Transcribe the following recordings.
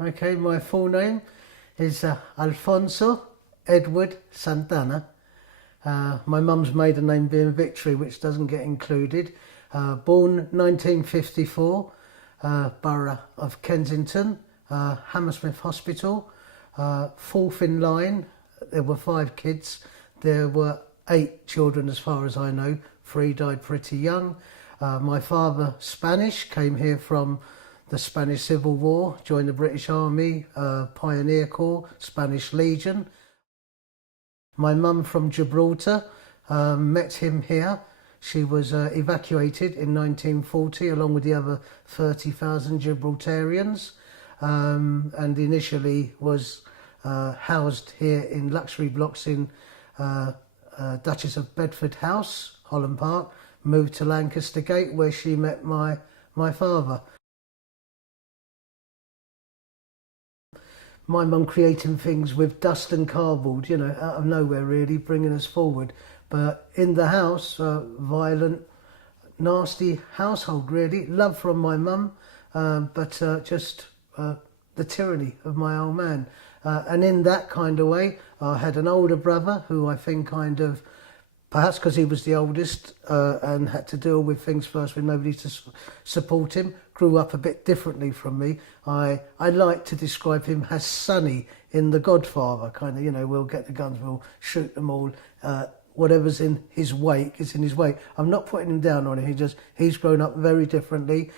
Okay, my full name is Alfonso Edward Santana. My mum's maiden name being Victory, which doesn't get included. Born 1954, Borough of Kensington, Hammersmith Hospital, fourth in line. There were 5 kids. There were 8 children as far as I know. 3 died pretty young. My father, Spanish, came here from the Spanish Civil War, joined the British Army, Pioneer Corps, Spanish Legion. My mum from Gibraltar, met him here. She was evacuated in 1940 along with the other 30,000 Gibraltarians, and initially was housed here in luxury blocks in Duchess of Bedford House, Holland Park, moved to Lancaster Gate where she met my father. My mum creating things with dust and cardboard, you know, out of nowhere really, bringing us forward. But in the house, violent, nasty household really. Love from my mum, but just the tyranny of my old man. And in that kind of way, I had an older brother who I think kind of, perhaps because he was the oldest and had to deal with things first with nobody to support him, grew up a bit differently from me. I like to describe him as Sonny in The Godfather, kind of, you know, we'll get the guns, we'll shoot them all. Whatever's in his wake is in his wake. I'm not putting him down on it, he's grown up very differently.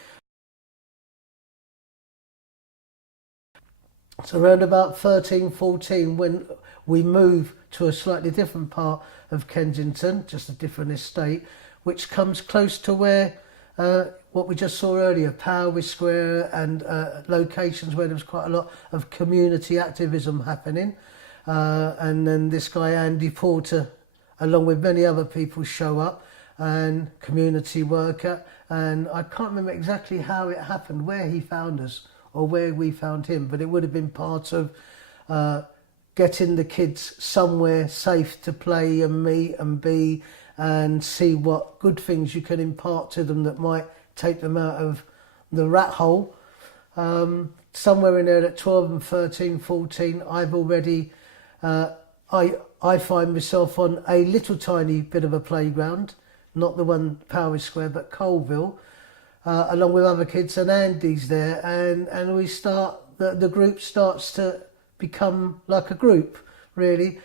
So around about 13, 14, when we moved to a slightly different part of Kensington, just a different estate, which comes close to where what we just saw earlier, Power Square, and locations where there was quite a lot of community activism happening. And then this guy, Andy Porter, along with many other people, show up, and community worker. And I can't remember exactly how it happened, where he found us or where we found him, but it would have been part of getting the kids somewhere safe to play and meet and be and see what good things you can impart to them that might take them out of the rat hole. Somewhere in there at 12 and 13, 14, I've already, I find myself on a little tiny bit of a playground, not the one Power Square, but Colville, along with other kids, and Andy's there, and we start, the group starts to become like a group, really.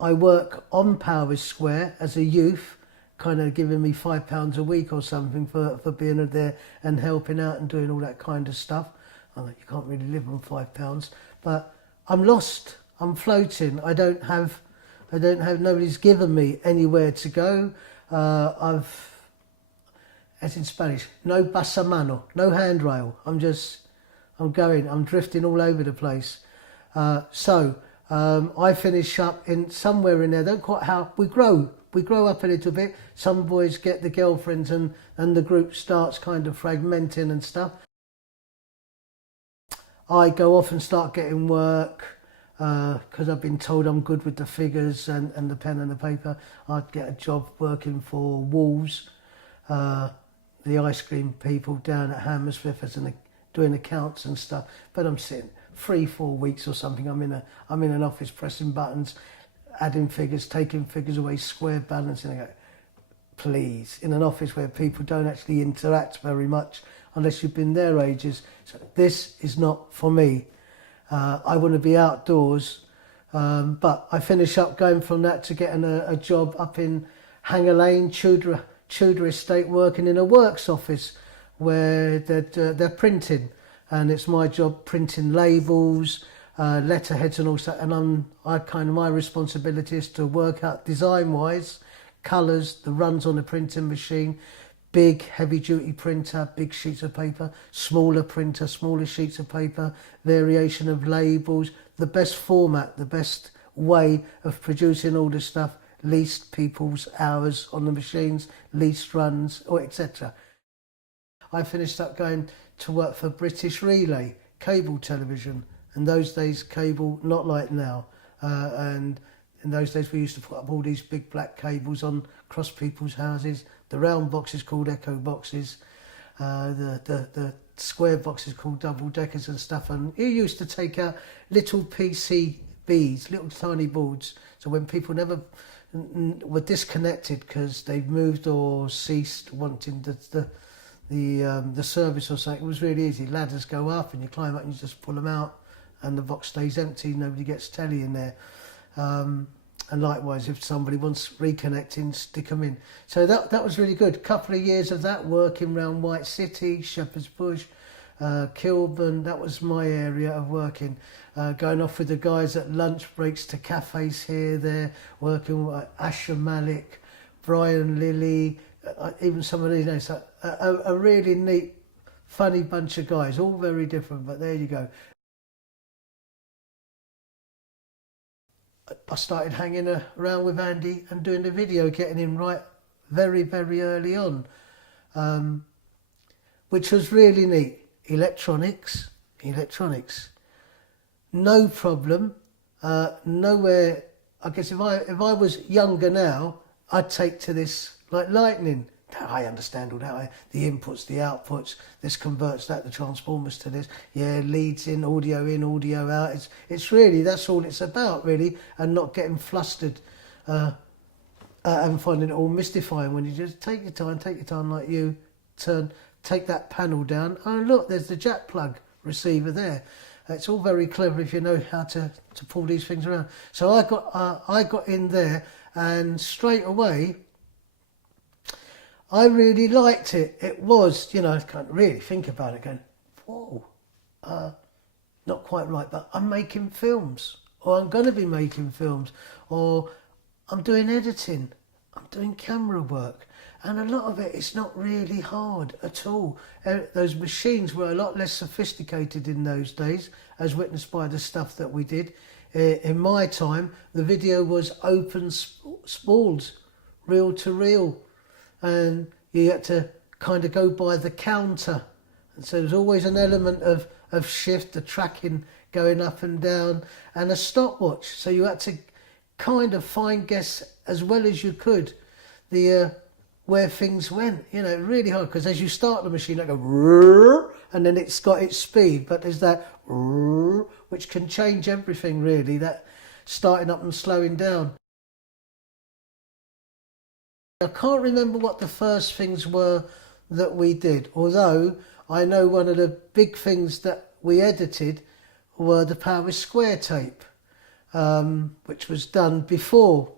I work on Power Square as a youth, kind of giving me £5 a week or something for being there and helping out and doing all that kind of stuff. I mean, you can't really live on £5, but I'm lost, I'm floating, I don't have, nobody's given me anywhere to go. As in Spanish, no pasamano, no handrail. I'm going, I'm drifting all over the place. I finish up in somewhere in there, don't quite how, we grow up a little bit. Some boys get the girlfriends and the group starts kind of fragmenting and stuff. I go off and start getting work because I've been told I'm good with the figures and the pen and the paper. I'd get a job working for Wolves, the ice cream people down at Hammersmith doing accounts and stuff. But I'm sitting 3-4 weeks or something. I'm in an office pressing buttons, adding figures, taking figures away, square balancing. I go, please, in an office where people don't actually interact very much unless you've been there ages. So this is not for me. I want to be outdoors. But I finish up going from that to getting a job up in Hanger Lane, Tudor Estate, working in a works office where they're printing, and it's my job printing labels, letterheads and all that. And my responsibility is to work out design-wise, colours, the runs on the printing machine, big heavy-duty printer, big sheets of paper, smaller printer, smaller sheets of paper, variation of labels, the best format, the best way of producing all this stuff, least people's hours on the machines, least runs, or etc. I finished up going to work for British Relay, cable television. In those days, cable, not like now. And in those days, we used to put up all these big black cables on across people's houses. The round boxes called echo boxes. The square boxes called double deckers and stuff, and you used to take out little PCBs, little tiny boards, so when people never were disconnected because they'd moved or ceased wanting the service or something, it was really easy. Ladders go up and you climb up and you just pull them out and the box stays empty, nobody gets telly in there. And likewise, if somebody wants reconnecting, stick them in. So that was really good. Couple of years of that, working around White City, Shepherd's Bush, Kilburn. That was my area of working. Going off with the guys at lunch breaks to cafes here, there, working with Asher Malik, Brian Lilly, even some of these names. A really neat, funny bunch of guys, all very different, but there you go. I started hanging around with Andy and doing the video, getting him right very, very early on, which was really neat. Electronics, no problem. Nowhere. I guess if I was younger now, I'd take to this like lightning. I understand all that. The inputs, the outputs, this converts that, the transformers to this. Yeah, leads in, audio out. It's really, that's all it's about, really, and not getting flustered and finding it all mystifying when you just take your time like you take that panel down. Oh, look, there's the jack plug receiver there. It's all very clever if you know how to pull these things around. So I got in there, and straight away, I really liked it. It was, I can't really think about it going, whoa, not quite right, but I'm making films, or I'm going to be making films, or I'm doing editing, I'm doing camera work. And a lot of it is not really hard at all. Those machines were a lot less sophisticated in those days, as witnessed by the stuff that we did. In my time, the video was open spools, reel to reel. And you had to kind of go by the counter. And so there's always an element of shift, the tracking going up and down, and a stopwatch. So you had to kind of guess as well as you could where things went. Really hard, because as you start the machine, it go, and then it's got its speed, but there's that which can change everything, really, that starting up and slowing down. I can't remember what the first things were that we did, although I know one of the big things that we edited were the Power Square tape, which was done before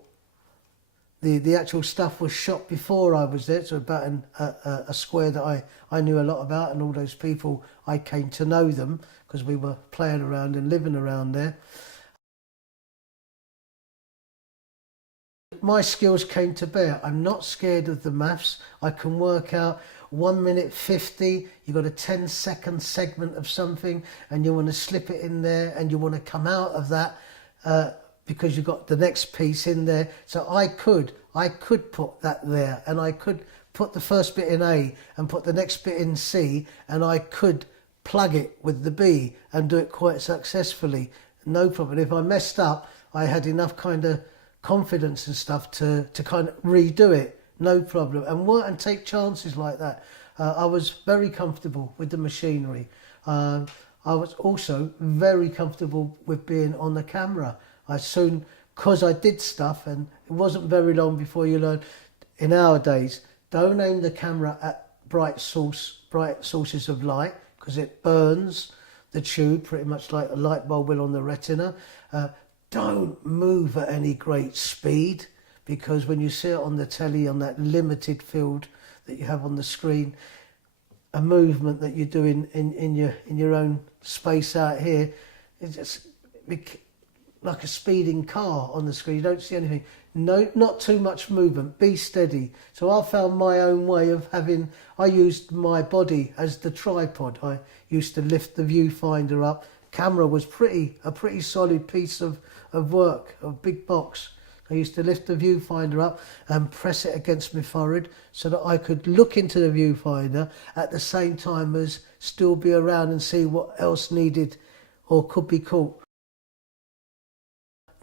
the actual stuff was shot before I was there. So about a square that I knew a lot about, and all those people, I came to know them because we were playing around and living around there. My skills came to bear. I'm not scared of the maths. I can work out 1 minute 50. You've got a 10-second segment of something, and you want to slip it in there, and you want to come out of that because you've got the next piece in there. So I could put that there, and I could put the first bit in A and put the next bit in C, and I could plug it with the B and do it quite successfully. No problem. If I messed up, I had enough kind of confidence and stuff to kind of redo it, no problem, and work and take chances like that. I was very comfortable with the machinery. I was also very comfortable with being on the camera. I soon, because I did stuff, and it wasn't very long before you learned, in our days, don't aim the camera at bright sources of light, because it burns the tube pretty much like a light bulb will on the retina. Don't move at any great speed, because when you see it on the telly, on that limited field that you have on the screen, a movement that you do in your own space out here, it's just like a speeding car on the screen. You don't see anything. No, not too much movement. Be steady. So I found my own way of I used my body as the tripod. I used to lift the viewfinder up. Camera was a pretty solid piece of work, a big box. I used to lift the viewfinder up and press it against my forehead so that I could look into the viewfinder at the same time as still be around and see what else needed or could be caught.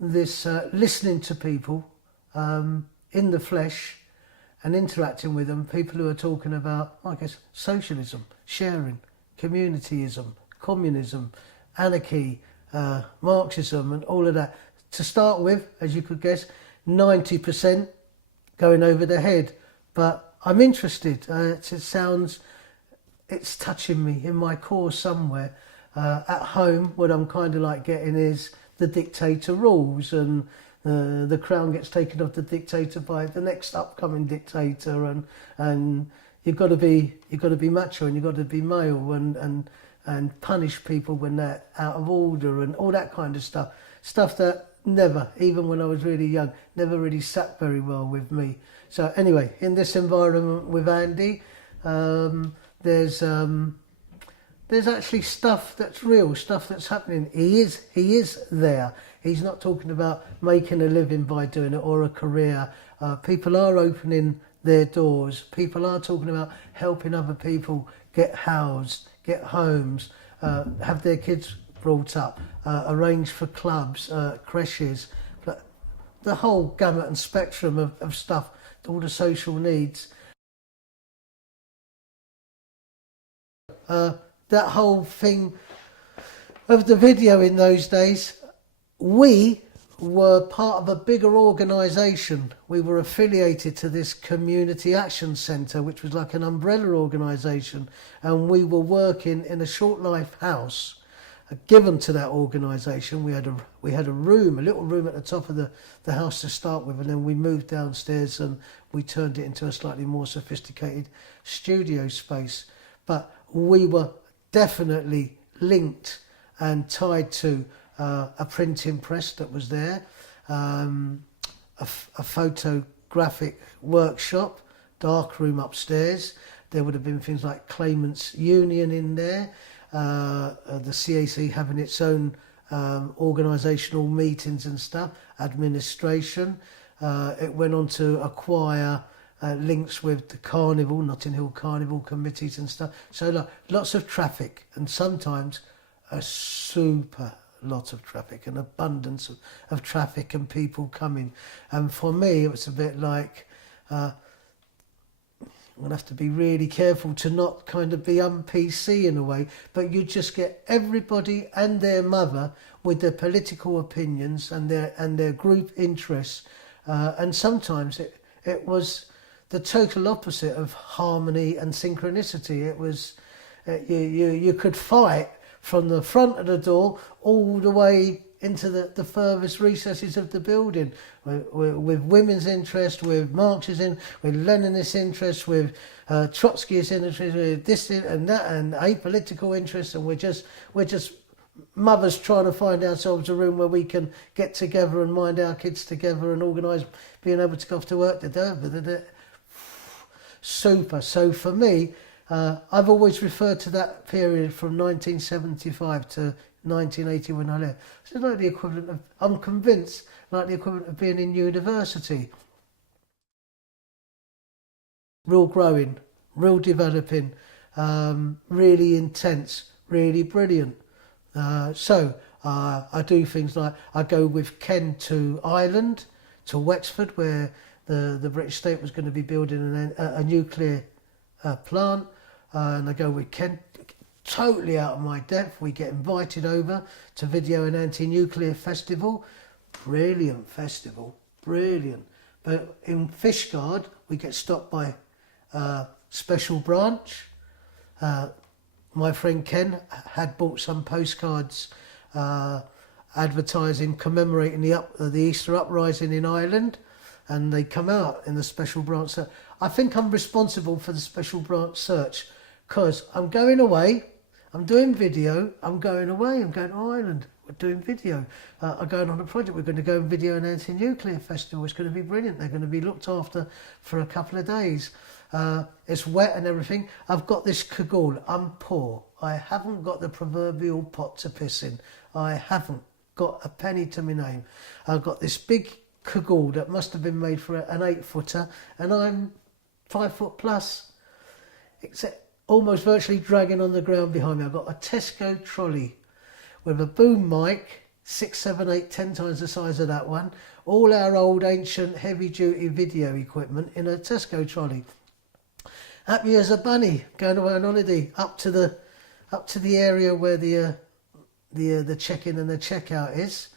This listening to people in the flesh and interacting with them, people who are talking about, I guess, socialism, sharing, communityism, communism, anarchy, Marxism and all of that. To start with, as you could guess, 90% going over the head. But I'm interested. It's touching me in my core somewhere. At home, what I'm kind of like getting is the dictator rules, and the crown gets taken off the dictator by the next upcoming dictator, and you've got to be macho, and you've got to be male, and punish people when they're out of order, and all that kind of stuff that never, even when I was really young, never really sat very well with me. So anyway, in this environment with Andy, there's actually stuff that's real, stuff that's happening. He is there. He's not talking about making a living by doing it or a career. People are opening their doors. People are talking about helping other people get housed, get homes, have their kids brought up, arrange for clubs, creches, the whole gamut and spectrum of stuff, all the social needs. That whole thing of the video in those days, we were part of a bigger organisation. We were affiliated to this Community Action Centre, which was like an umbrella organisation, and we were working in a short life house given to that organisation. We had a room, a little room at the top of the house to start with, and then we moved downstairs and we turned it into a slightly more sophisticated studio space. But we were definitely linked and tied to a printing press that was there, a photographic workshop, dark room upstairs. There would have been things like Claimants Union in there, the CAC having its own organisational meetings and stuff, administration. It went on to acquire links with the Carnival, Notting Hill Carnival committees and stuff. So lots of traffic, and sometimes a super lot of traffic, an abundance of traffic and people coming. And for me, it was a bit like, I'm going to have to be really careful to not kind of be un-PC in a way, but you just get everybody and their mother with their political opinions and their group interests. And sometimes it was the total opposite of harmony and synchronicity. It was, you could fight from the front of the door all the way into the furthest recesses of the building, with women's interest, with Marxism, with Leninist interest, with Trotskyist interest, with this and that, and apolitical interest, and we're just mothers trying to find ourselves a room where we can get together and mind our kids together and organise being able to go off to work. Super. So for me, I've always referred to that period from 1975 to 1980 when I left. It's like the equivalent of, I'm convinced, like the equivalent of being in university. Real growing, real developing, really intense, really brilliant. So I do things like, I go with Ken to Ireland, to Wexford, where the British state was going to be building a nuclear plant, and I go with Ken, totally out of my depth. We get invited over to Video and Anti-Nuclear Festival. Brilliant festival, brilliant. But in Fishguard, we get stopped by Special Branch. My friend Ken had bought some postcards advertising, commemorating the Easter uprising in Ireland, and they come out in the Special Branch search. I think I'm responsible for the Special Branch search because I'm going away, I'm doing video, I'm going away, I'm going to Ireland, we're doing video. I'm going on a project, we're going to go and Video and Anti-Nuclear Festival. It's going to be brilliant. They're going to be looked after for a couple of days. It's wet and everything. I've got this cagoule. I'm poor. I haven't got the proverbial pot to piss in. I haven't got a penny to my name. I've got this big cagoule that must have been made for an 8-footer, and I'm 5 foot plus, except almost virtually dragging on the ground behind me. I've got a Tesco trolley with a boom mic, 6, 7, 8, 10 times the size of that one, all our old ancient heavy duty video equipment in a Tesco trolley. Happy as a bunny, going away on holiday up to the up to the area where the check-in and the check-out is,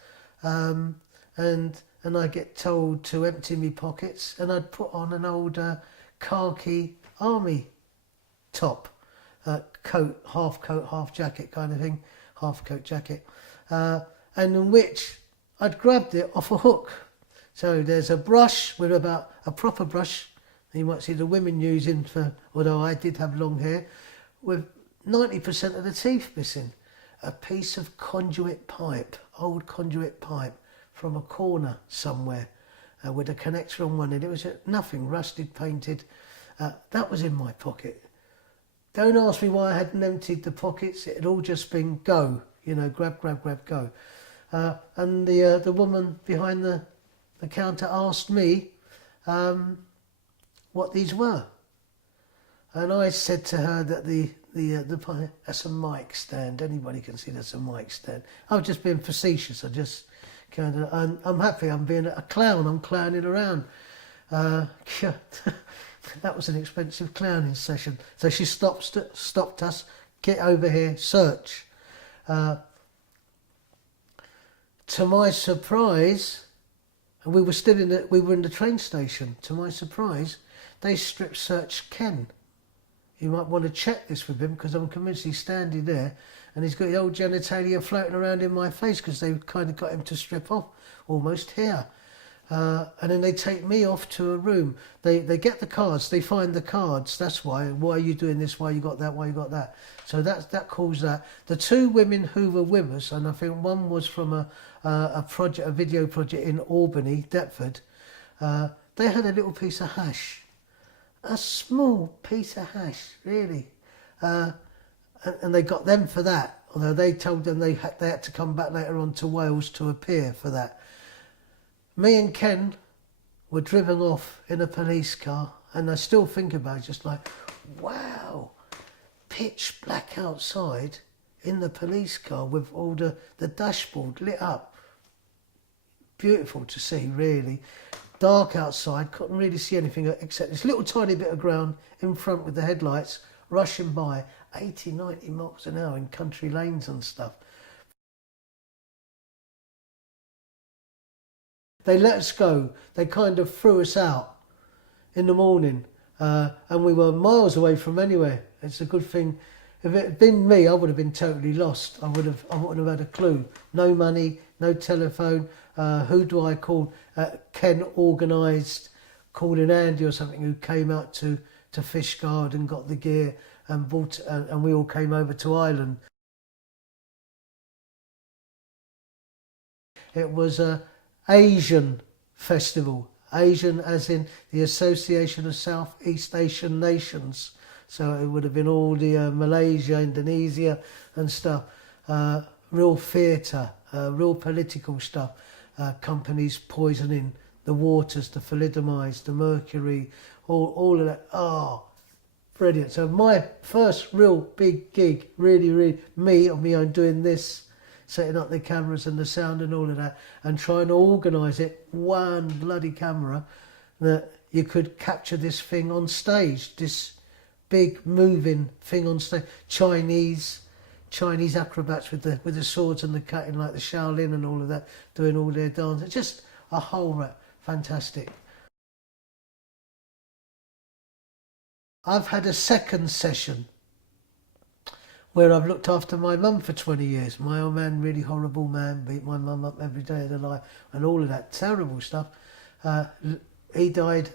and I get told to empty my pockets, and I'd put on an old khaki army top, coat, half jacket kind of thing, half coat jacket, and in which I'd grabbed it off a hook. So there's a brush with about a proper brush, you might see the women using for, although I did have long hair, with 90% of the teeth missing. A piece of conduit pipe, old conduit pipe from a corner somewhere, with a connector on one end. It was nothing, rusted, painted. That was in my pocket. Don't ask me why I hadn't emptied the pockets. It had all just been go, grab, go. And the woman behind the counter asked me what these were. And I said to her that that's a mic stand. Anybody can see that's a mic stand. I was just being facetious. I just I'm happy. I'm being a clown. I'm clowning around. That was an expensive clowning session. So she stopped us. Get over here. Search. To my surprise, and we were in the train station. To my surprise, they strip searched Ken. You might want to check this with him, because I'm convinced he's standing there and he's got the old genitalia floating around in my face, because they kind of got him to strip off almost here. And then they take me off to a room. They get the cards, they find the cards. That's why are you doing this? Why you got that? Why you got that? So that caused that. The two women who were with us, and I think one was from a video project in Albany, Deptford, they had a little piece of hash. A small piece of hash, really. And they got them for that, although they told them they had to come back later on to Wales to appear for that. Me and Ken were driven off in a police car, and I still think about it, just like, wow, pitch black outside in the police car with all the dashboard lit up. Beautiful to see, really. Dark outside, couldn't really see anything except this little tiny bit of ground in front with the headlights rushing by 80, 90 miles an hour in country lanes and stuff. They let us go. They kind of threw us out in the morning, and we were miles away from anywhere. It's a good thing. If it had been me, I would have been totally lost. I wouldn't have had a clue. No money, no telephone. Who do I call? Ken organised calling Andy or something, who came out to Fishguard and got the gear and bought, and we all came over to Ireland. It was a Asian festival. Asian as in the Association of Southeast Asian Nations. So it would have been all the Malaysia, Indonesia and stuff. Real theatre, real political stuff. Companies poisoning the waters, the thalidomide, the mercury, all of that. Oh, brilliant. So my first real big gig, really, me on my own doing this, setting up the cameras and the sound and all of that, and trying to organise it, one bloody camera, that you could capture this thing on stage, this big moving thing on stage. Chinese acrobats with the swords and the cutting, like the Shaolin and all of that, doing all their dance. It's just a whole lot fantastic. I've had a second session where I've looked after my mum for 20 years. My old man, really horrible man, beat my mum up every day of the life and all of that terrible stuff. He died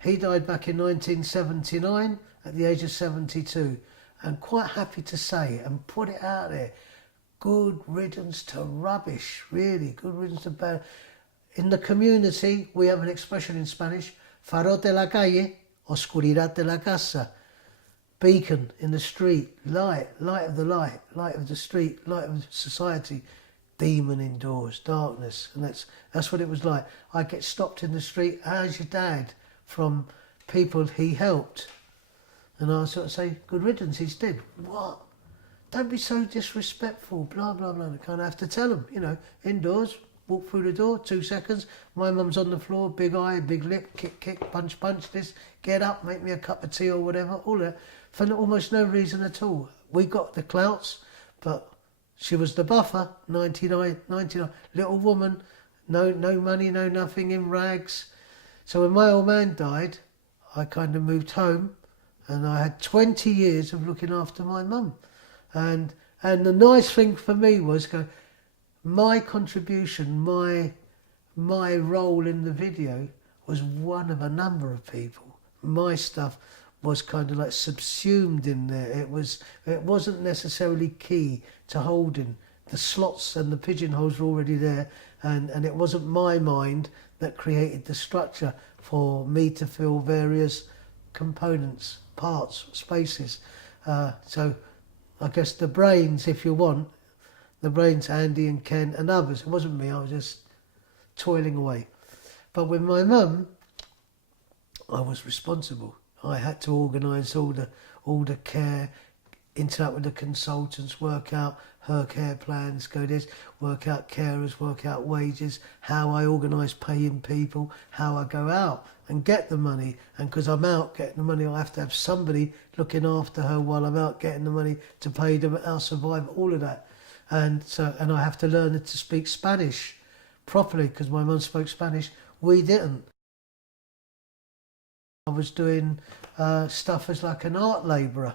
back in 1979 at the age of 72. And quite happy to say and put it out there, good riddance to rubbish, really, good riddance to bad. In the community, we have an expression in Spanish, faro de la calle, oscuridad de la casa. Beacon in the street, light of the light of the street, light of society. Demon indoors, darkness, and that's what it was like. I get stopped in the street, how's your dad? From people he helped. And I sort of say, good riddance, he's dead. What? Don't be so disrespectful, blah, blah, blah. I kind of have to tell them, indoors, walk through the door, 2 seconds. My mum's on the floor, big eye, big lip, kick, punch, this, get up, make me a cup of tea or whatever, all that, for almost no reason at all. we got the clouts, but she was the buffer, 99, little woman, no money, no nothing, in rags. So when my old man died, I kind of moved home, and I had 20 years of looking after my mum. And the nice thing for me was my contribution, my role in the video was one of a number of people. My stuff was kind of like subsumed in there. It wasn't necessarily key to holding. The slots and the pigeonholes were already there, and it wasn't my mind that created the structure for me to fill various components, parts, spaces. So I guess the brains, if you want, the brains, Andy and Ken and others. It wasn't me, I was just toiling away. But with my mum, I was responsible. I had to organise all the care, interact with the consultants, work out her care plans, go this, work out carers, work out wages, how I organise paying people, how I go out and get the money. And because I'm out getting the money, I have to have somebody looking after her while I'm out getting the money to pay them, our survival, all of that. And I have to learn to speak Spanish properly, because my mum spoke Spanish, we didn't. I was doing stuff as like an art labourer,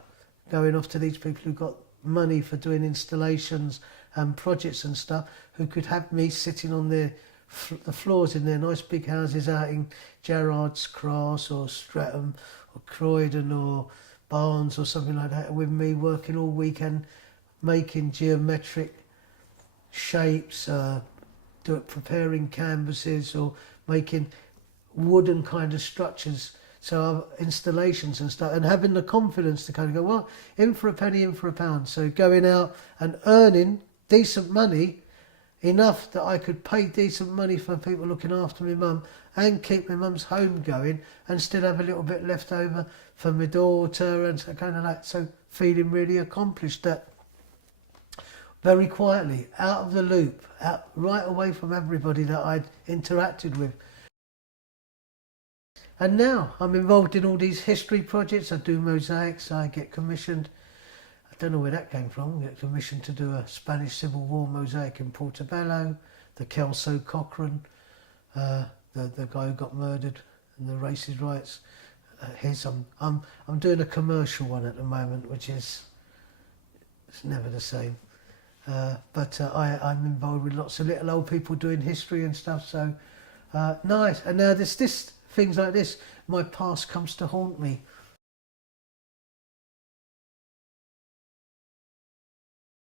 going off to these people who got money for doing installations and projects and stuff, who could have me sitting on the floors in their nice big houses out in Gerrards Cross or Streatham or Croydon or Barnes or something like that, with me working all weekend, making geometric shapes, preparing canvases or making wooden kind of structures, so installations and stuff, and having the confidence to kind of go, well, in for a penny, in for a pound. So going out and earning decent money, enough that I could pay decent money for people looking after my mum and keep my mum's home going, and still have a little bit left over for my daughter, and so kind of like, so feeling really accomplished. That very quietly, out of the loop, out right away from everybody that I'd interacted with. And now I'm involved in all these history projects. I do mosaics, I get commissioned. I don't know where that came from. I get commissioned to do a Spanish Civil War mosaic in Portobello, the Kelso Cochrane, the guy who got murdered and the racist riots. I'm doing a commercial one at the moment, which is, it's never the same. But I'm involved with lots of little old people doing history and stuff, so nice. And now there's things like this. My past comes to haunt me